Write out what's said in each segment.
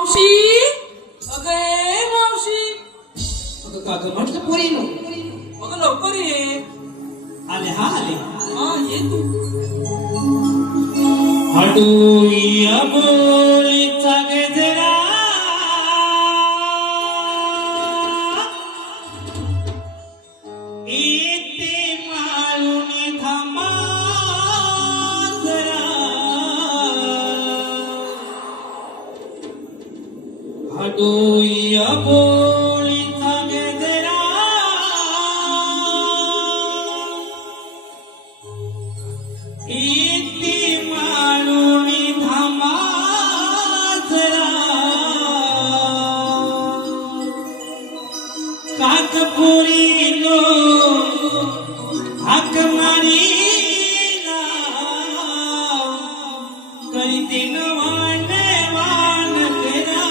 मावशी अगे मावशी अगं का ग म्हटलं पोरीनो अगं लवकर ये आले आले हा ये तू हटू या बोलीचा गजरा इथे माळून थांबा जरा हटू या बोलीचा गजरा इथे माळून थांबा जरा काकपुरीनो हाक मारीला करीते नवान वान तेरा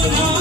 Oh,